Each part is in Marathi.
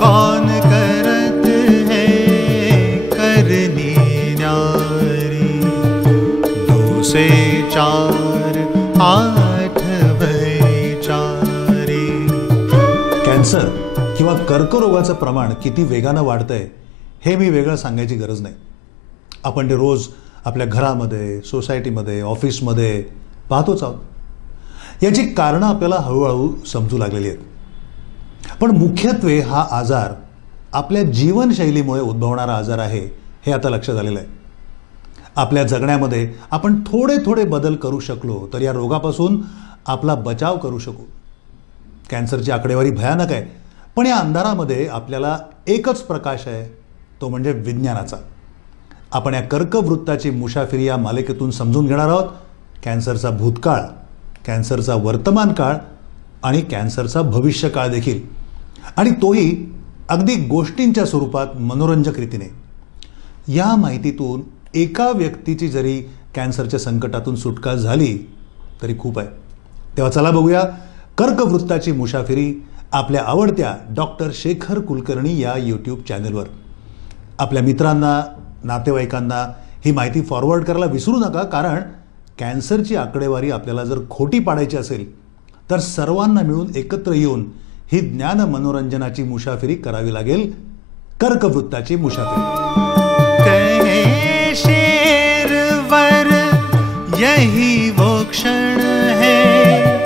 कौन करत है करनी न्यारी, 2 से 4 8 चारी। कॅन्सर किंवा कर्करोगाचं प्रमाण किती वेगानं वाढतंय हे मी वेगळं सांगायची गरज नाही. आपण ते रोज आपल्या घरामध्ये, सोसायटीमध्ये, ऑफिसमध्ये पाहतोच आहोत. याची कारणं आपल्याला हळूहळू समजू लागलेली आहेत. पण मुख्यत्वे हा आजार आपल्या जीवनशैलीमुळे उद्भवणारा आजार आहे हे आता लक्षात आलेलं आहे. आपल्या जगण्यामध्ये आपण थोडे थोडे बदल करू शकलो तर या रोगापासून आपला बचाव करू शकू. कॅन्सरची आकडेवारी भयानक आहे, पण या अंधारामध्ये आपल्याला एकच प्रकाश आहे, तो म्हणजे विज्ञानाचा. आपण या कर्कवृत्ताची मुसाफिरी या मालिकेतून समजून घेणार आहोत कॅन्सरचा भूतकाळ, कॅन्सरचा वर्तमान काळ आणि कॅन्सरचा भविष्यकाळ देखील, आणि तोही अगदी गोष्टींच्या स्वरूपात मनोरंजक रीतीने. या माहितीतून एका व्यक्तीची जरी कॅन्सरच्या संकटातून सुटका झाली तरी खूप आहे. तेव्हा चला बघूया कर्कवृत्ताची मुसाफिरी आपल्या आवडत्या डॉक्टर शेखर कुलकर्णी या यूट्यूब चॅनलवर. आपल्या मित्रांना, नातेवाईकांना ही माहिती फॉरवर्ड करायला विसरू नका, कारण कॅन्सरची आकडेवारी आपल्याला जर खोटी पाडायची असेल तर सर्वांना मिळून एकत्र येऊन ही ज्ञान मनोरंजनाची मुसाफिरी करावी लागेल. कर्कवृत्ताची मुसाफिरी. कहे शेरवर यही वो क्षण है,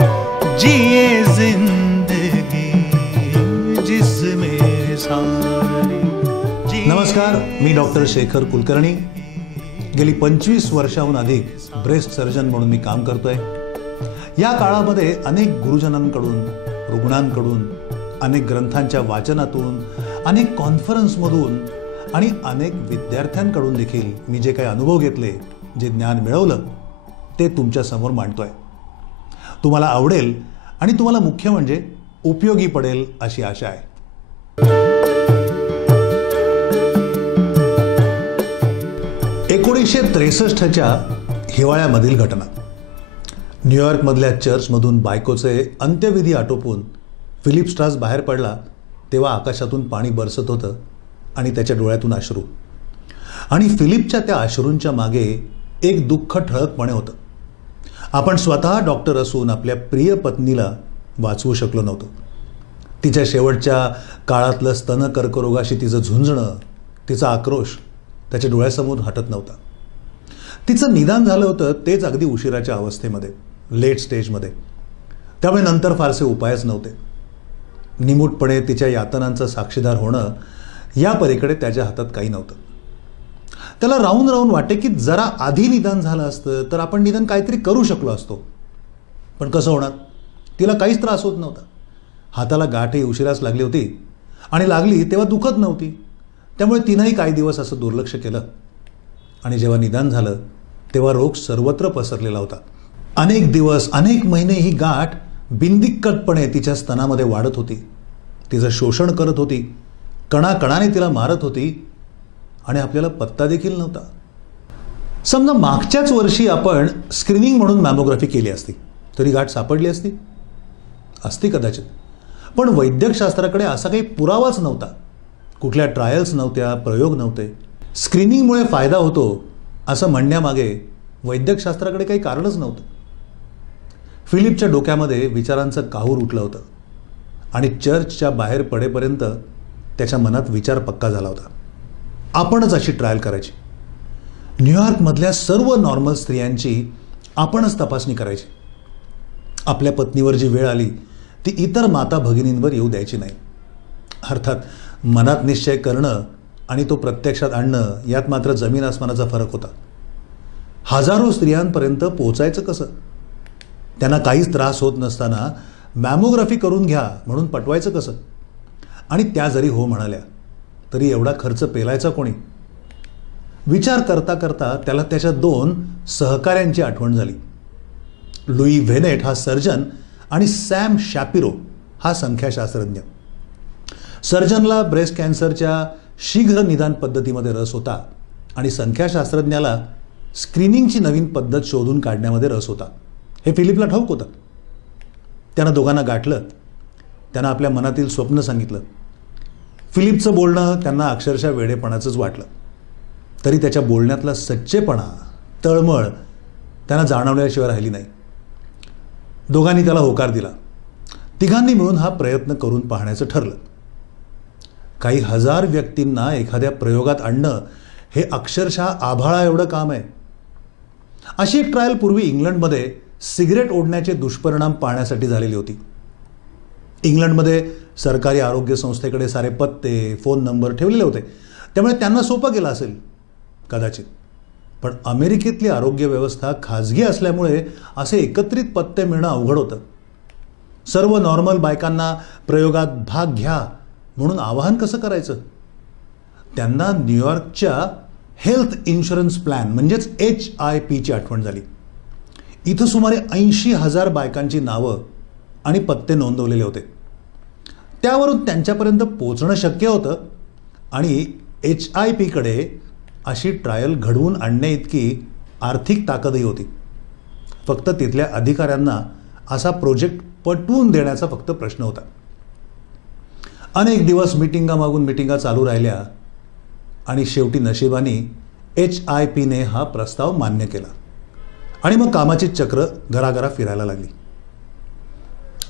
जिए जिंदगी जिसमें सारी. नमस्कार, मी डॉक्टर शेखर कुलकर्णी. गेली 25 वर्षाहून अधिक ब्रेस्ट सर्जन म्हणून मी काम करतोय. या काळामध्ये अनेक गुरुजनांकडून, रुग्णांकडून, अनेक ग्रंथांच्या वाचनातून, अनेक कॉन्फरन्समधून आणि अनेक विद्यार्थ्यांकडून देखील मी जे काही अनुभव घेतले, जे ज्ञान मिळवलं, ते तुमच्यासमोर मांडतोय. तुम्हाला आवडेल आणि तुम्हाला मुख्य म्हणजे उपयोगी पडेल अशी आशा आहे. 1963च्या हिवाळ्यामधील घटना. न्यूयॉर्कमधल्या चर्चमधून बायकोचे अंत्यविधी आटोपून फिलिप स्ट्रास बाहेर पडला तेव्हा आकाशातून पाणी बरसत होतं आणि त्याच्या डोळ्यातून अश्रू. आणि फिलिपच्या त्या अश्रूंच्या मागे एक दुःख ठळकपणे होतं. आपण स्वतः डॉक्टर असून आपल्या प्रिय पत्नीला वाचवू शकलो नव्हतो. तिच्या शेवटच्या काळातलं स्तन कर्करोगाशी तिचं झुंजणं, तिचा आक्रोश त्याच्या डोळ्यासमोर हटत नव्हता. तिचं निदान झालं होतं तेच अगदी उशिराच्या अवस्थेमध्ये, लेट स्टेजमध्ये. त्यामुळे नंतर फारसे उपायच नव्हते. निमूटपणे तिच्या यातनांचा साक्षीदार होणं या पलीकडे त्याच्या हातात काही नव्हतं. त्याला राहून राहून वाटे की जरा आधी निदान झालं असतं तर आपण निदान काहीतरी करू शकलो असतो. पण कसं होणार? तिला काहीच त्रास होत नव्हता. हाताला गाठही उशिराच लागली होती आणि लागली तेव्हा दुखत नव्हती. त्यामुळे तिनंही काही दिवस असं दुर्लक्ष केलं. आणि जेव्हा निदान झालं तेव्हा रोग सर्वत्र पसरलेला होता. अनेक दिवस, अनेक महिने ही गाठ बिनदिक्कतपणे तिच्या स्तनामध्ये वाढत होती, तिचं शोषण करत होती, कणाकणाने तिला मारत होती आणि आपल्याला पत्ता देखील नव्हता. समजा मागच्याच वर्षी आपण स्क्रीनिंग म्हणून मॅमोग्राफी केली असती तरी गाठ सापडली असती कदाचित. पण वैद्यकशास्त्राकडे असा काही पुरावाच नव्हता. कुठल्या ट्रायल्स नव्हत्या, प्रयोग नव्हते. स्क्रीनिंगमुळे फायदा होतो असं म्हणण्यामागे वैद्यकशास्त्राकडे काही कारणच नव्हतं. फिलिपच्या डोक्यामध्ये विचारांचं काहूर उठलं होतं आणि चर्चच्या बाहेर पडेपर्यंत त्याच्या मनात विचार पक्का झाला होता. आपणच अशी ट्रायल करायची. न्यूयॉर्कमधल्या सर्व नॉर्मल स्त्रियांची आपणच तपासणी करायची. आपल्या पत्नीवर जी वेळ आली ती इतर माता भगिनींवर येऊ द्यायची नाही. अर्थात मनात निश्चय करणं आणि तो प्रत्यक्षात आणणं यात मात्र जमीन आसमानाचा फरक होता. हजारो स्त्रियांपर्यंत पोहोचायचं कसं? त्यांना काहीच त्रास होत नसताना मॅमोग्राफी करून घ्या म्हणून पटवायचं कसं? आणि त्या जरी हो म्हणाल्या तरी एवढा खर्च पेलायचा कोणी? विचार करता करता त्याला त्याच्या 2 सहकाऱ्यांची आठवण झाली. लुई व्हेनेट हा सर्जन आणि सॅम शॅपिरो हा संख्याशास्त्रज्ञ. सर्जनला ब्रेस्ट कॅन्सरच्या शीघ्र निदान पद्धतीमध्ये रस होता आणि संख्याशास्त्रज्ञाला स्क्रीनिंगची नवीन पद्धत शोधून काढण्यामध्ये रस होता. हे फिलिपला ठाऊक होतं. त्यानं दोघांना गाठलं. त्यानं आपल्या मनातील स्वप्न सांगितलं. फिलिपचं बोलणं त्यांना अक्षरशः वेडेपणाचंच वाटलं. तरी त्याच्या बोलण्यातला सच्चेपणा, तळमळ त्यांना जाणवल्याशिवाय राहिली नाही. दोघांनी त्याला होकार दिला. तिघांनी मिळून हा प्रयत्न करून पाहण्याचं ठरलं. काही हजार व्यक्तींना एखाद्या प्रयोगात आणणं हे अक्षरशः आभाळा एवढं काम आहे. अशी एक ट्रायल पूर्वी इंग्लंडमध्ये सिगरेट ओढण्याचे दुष्परिणाम पाहण्यासाठी झालेली होती. इंग्लंडमध्ये सरकारी आरोग्य संस्थेकडे सारे पत्ते, फोन नंबर ठेवलेले होते, त्यामुळे त्यांना सोपं गेलं असेल कदाचित. पण अमेरिकेतली आरोग्य व्यवस्था खाजगी असल्यामुळे असे एकत्रित पत्ते मिळणं अवघड होतं. सर्व नॉर्मल बायकांना प्रयोगात भाग घ्या म्हणून आवाहन कसं करायचं? त्यांना न्यूयॉर्कच्या हेल्थ इन्शुरन्स प्लॅन म्हणजेच HIPची आठवण झाली. इथं सुमारे 80,000 बायकांची नावं आणि पत्ते नोंदवलेले होते. त्यावरून त्यांच्यापर्यंत पोचणं शक्य होतं आणि HIPकडे अशी ट्रायल घडवून आणण्याइतकी आर्थिक ताकदही होती. फक्त तिथल्या अधिकाऱ्यांना असा प्रोजेक्ट पटवून देण्याचा फक्त प्रश्न होता. अनेक दिवस मिटिंगा मागून मिटिंगा चालू राहिल्या आणि शेवटी नशिबाने HIPने हा प्रस्ताव मान्य केला आणि मग कामाची चक्र घराघरा फिरायला लागली.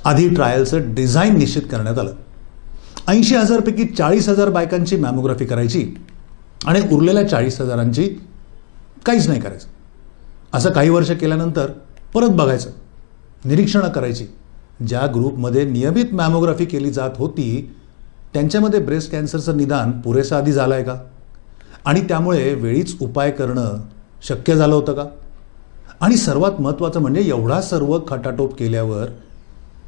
आधी ट्रायलचं डिझाईन निश्चित करण्यात आलं. 80,000 पैकी 40,000 बायकांची मॅमोग्राफी करायची आणि उरलेल्या 40,000ची काहीच नाही करायचं. असं काही वर्ष केल्यानंतर परत बघायचं, निरीक्षणं करायची. ज्या ग्रुपमध्ये नियमित मॅमोग्राफी केली जात होती त्यांच्यामध्ये ब्रेस्ट कॅन्सरचं निदान पुरेसं आधी झालं आहे का, आणि त्यामुळे वेळीच उपाय करणं शक्य झालं होतं का, आणि सर्वात महत्त्वाचं म्हणजे एवढा सर्व खटाटोप केल्यावर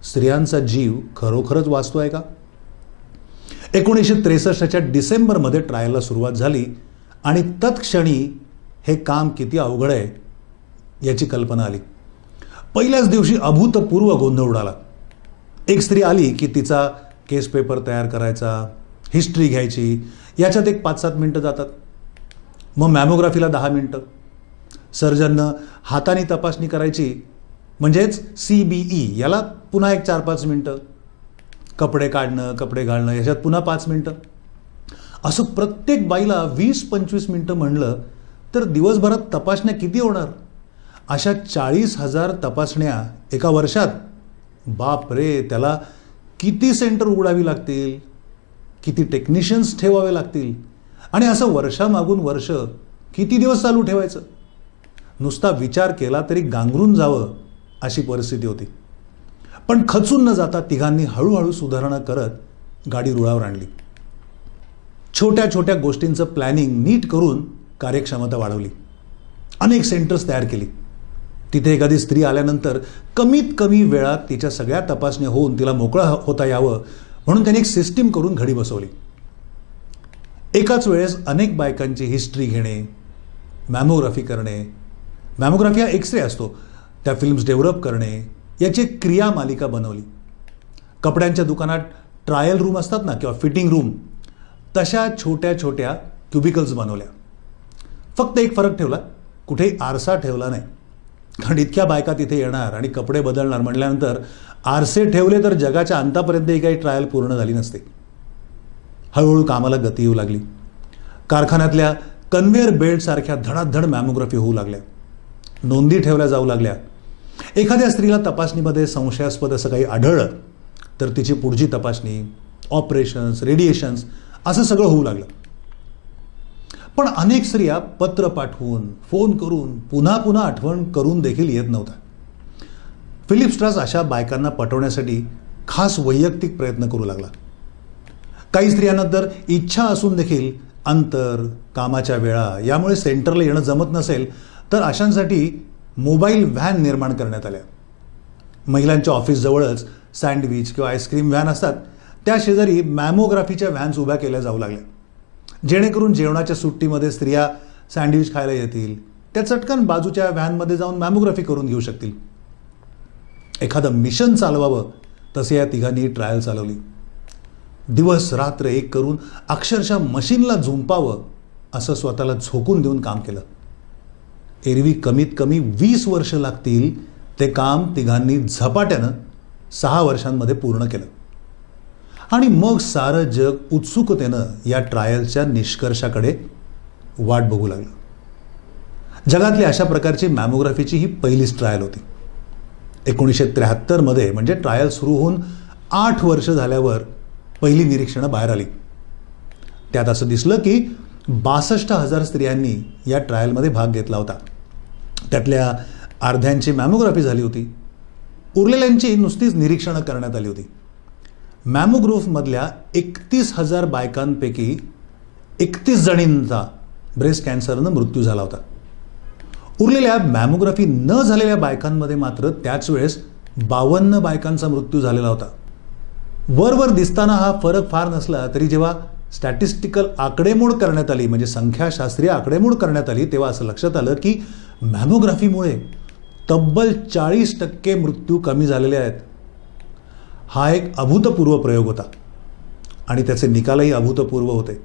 स्त्रियांचा जीव खरोखरच वाचतो आहे का? 1963च्या डिसेंबरमध्ये ट्रायलला सुरुवात झाली आणि तत्क्षणी हे काम किती अवघड आहे याची कल्पना आली. पहिल्याच दिवशी अभूतपूर्व गोंधळ उडाला. एक स्त्री आली की तिचा केस पेपर तयार करायचा, हिस्ट्री घ्यायची, याच्यात एक 5-7 मिनटं जातात. मग मॅमोग्राफीला 10 मिनटं. सर्जननं हाताने तपासणी करायची म्हणजेच CBE, याला पुन्हा एक 4-5 मिनटं. कपडे काढणं, कपडे घालणं याच्यात पुन्हा 5 मिनटं. असं प्रत्येक बाईला 20-25 मिनटं म्हणलं तर दिवसभरात तपासण्या किती होणार? अशा 40,000 तपासण्या एका वर्षात. बाप रे, त्याला किती सेंटर उघडावी लागतील, किती टेक्निशियन्स ठेवावे लागतील, आणि असं वर्षामागून वर्ष किती दिवस चालू ठेवायचं? नुसता विचार केला तरी गांगरून जावं अशी परिस्थिती होती. पण खचून न जाता तिघांनी हळूहळू सुधारणा करत गाडी रुळावर आणली. छोट्या छोट्या गोष्टींचं प्लॅनिंग नीट करून कार्यक्षमता वाढवली. अनेक सेंटर्स तयार केली. तिथे एखादी स्त्री आल्यानंतर कमीत कमी वेळात तिच्या सगळ्या तपासण्या होऊन तिला मोकळं होता यावं म्हणून त्यांनी एक सिस्टीम करून घडी बसवली. एकाच वेळेस अनेक बायकांची हिस्ट्री घेणे, मॅमोग्राफी करणे, मॅमोग्राफी हा एक्सरे असतो, त्या फिल्म्स डेव्हलप करणे, याची एक क्रिया मालिका बनवली. कपड्यांच्या दुकानात ट्रायल रूम असतात ना किंवा फिटिंग रूम, तशा छोट्या छोट्या क्युबिकल्स बनवल्या. फक्त एक फरक ठेवला, कुठेही आरसा ठेवला नाही. कारण इतक्या बायका तिथे येणार आणि कपडे बदलणार म्हटल्यानंतर आरसे ठेवले तर जगाच्या अंतापर्यंतही काही ट्रायल पूर्ण झाली नसते. हळूहळू कामाला गती येऊ लागली. कारखान्यातल्या कन्व्हेअर बेल्टसारख्या धडाधड मॅमोग्राफी होऊ लागल्या. नोंदी ठेवल्या जाऊ लागल्या. एखाद्या स्त्रीला तपासणीमध्ये संशयास्पद असं काही आढळलं तर तिची पुढची तपासणी, ऑपरेशन्स, रेडिएशन्स असं सगळं होऊ लागलं. पण अनेक स्त्रिया पत्र पाठवून, फोन करून, पुन्हा पुन्हा आठवण करून देखील येत नव्हत्या. फिलिप स्ट्रास अशा बायकांना पटवण्यासाठी खास वैयक्तिक प्रयत्न करू लागला. काही स्त्रियांना तर इच्छा असून देखील अंतर, कामाच्या वेळा यामुळे सेंटरला येणं जमत नसेल तर अशांसाठी मोबाईल व्हॅन निर्माण करण्यात आल्या. महिलांच्या ऑफिसजवळच सँडविच किंवा आईस्क्रीम व्हॅन असतात, त्या शेजारी मॅमोग्राफीच्या व्हॅन्स उभ्या केल्या जाऊ लागल्या, जेणेकरून जेवणाच्या सुट्टीमध्ये स्त्रिया सँडविच खायला येतील, त्या चटकन बाजूच्या व्हॅनमध्ये जाऊन मॅमोग्राफी करून घेऊ शकतील. एखादं मिशन चालवावं तसे या तिघांनी ट्रायल चालवली. दिवस रात्र एक करून अक्षरशः मशीनला झुंपावं असं स्वतःला झोकून देऊन काम केलं. एरवी कमीत कमी 20 वर्ष लागतील ते काम तिघांनी झपाट्यानं 6 वर्षांमध्ये पूर्ण केलं. आणि मग सारं जग उत्सुकतेनं या ट्रायलच्या निष्कर्षाकडे वाट बघू लागलं. जगातली अशा प्रकारची मॅमोग्राफीची ही पहिलीच ट्रायल होती. 1973 म्हणजे ट्रायल सुरू होऊन 8 वर्ष झाल्यावर पहिली निरीक्षणं बाहेर आली. त्यात असं दिसलं की 62,000 स्त्रियांनी या ट्रायलमध्ये भाग घेतला होता. त्यातल्या अर्ध्यांची मॅमोग्राफी झाली होती. उरलेल्यांची नुसतीच निरीक्षणं करण्यात आली होती. मॅमोग्राफमधल्या 31,000 बायकांपैकी 31 जणींचा ब्रेस्ट कॅन्सरनं मृत्यू झाला होता. उरलेल्या मॅमोग्राफी न झालेल्या बायकांमध्ये मात्र त्याच वेळेस 52 बायकांचा मृत्यू झालेला होता. वरवर दिसताना हा फरक फार नसला तरी जेव्हा स्टॅटिस्टिकल आकडेमोड करण्यात आली, म्हणजे संख्याशास्त्रीय आकडेमोड करण्यात आली, तेव्हा असं लक्षात आलं की मॅमोग्राफीमुळे तब्बल 40% मृत्यू कमी झालेले आहेत. हा एक अभूतपूर्व प्रयोग होता आणि त्याचे निकालही अभूतपूर्व होते.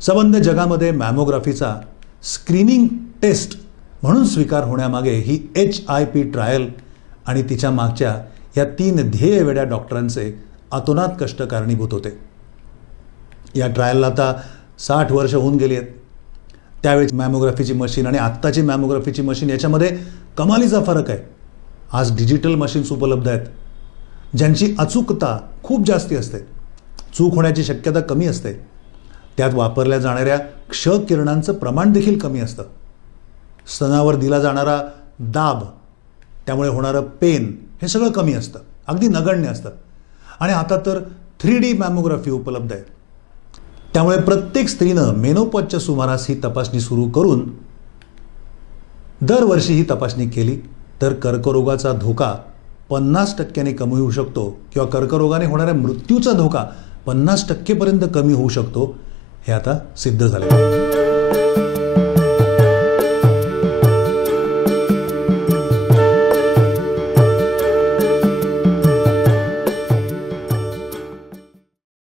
संबंध जगामध्ये मॅमोग्राफीचा स्क्रीनिंग टेस्ट म्हणून स्वीकार होण्यामागे ही HIP ट्रायल आणि तिच्या मागच्या या 3 ध्येयवेड्या डॉक्टरांचे अतोनात कष्ट कारणीभूत होते. या ट्रायलला आता 60 वर्ष होऊन गेली आहेत. त्यावेळी मॅमोग्राफीची मशीन आणि आत्ताची मॅमोग्राफीची मशीन याच्यामध्ये कमालीचा फरक आहे. आज डिजिटल मशीन्स उपलब्ध आहेत ज्यांची अचूकता खूप जास्ती असते, चूक होण्याची शक्यता कमी असते. त्यात वापरल्या जाणाऱ्या क्ष किरणांचं प्रमाण देखील कमी असतं. स्तनावर दिला जाणारा दाब, त्यामुळे होणारं पेन हे सगळं कमी असतं, अगदी नगण्य असतं. आणि आता तर 3D मॅमोग्राफी उपलब्ध आहे. त्यामुळे प्रत्येक स्त्रीनं मेनोपॉजच्या सुमारास ही तपासणी सुरू करून दरवर्षी ही तपासणी केली तर कर्करोगाचा धोका 50% कमी होऊ शकतो किंवा कर्करोगाने होणाऱ्या मृत्यूचा धोका 50% पर्यंत कमी होऊ शकतो, हे आता सिद्ध झाले.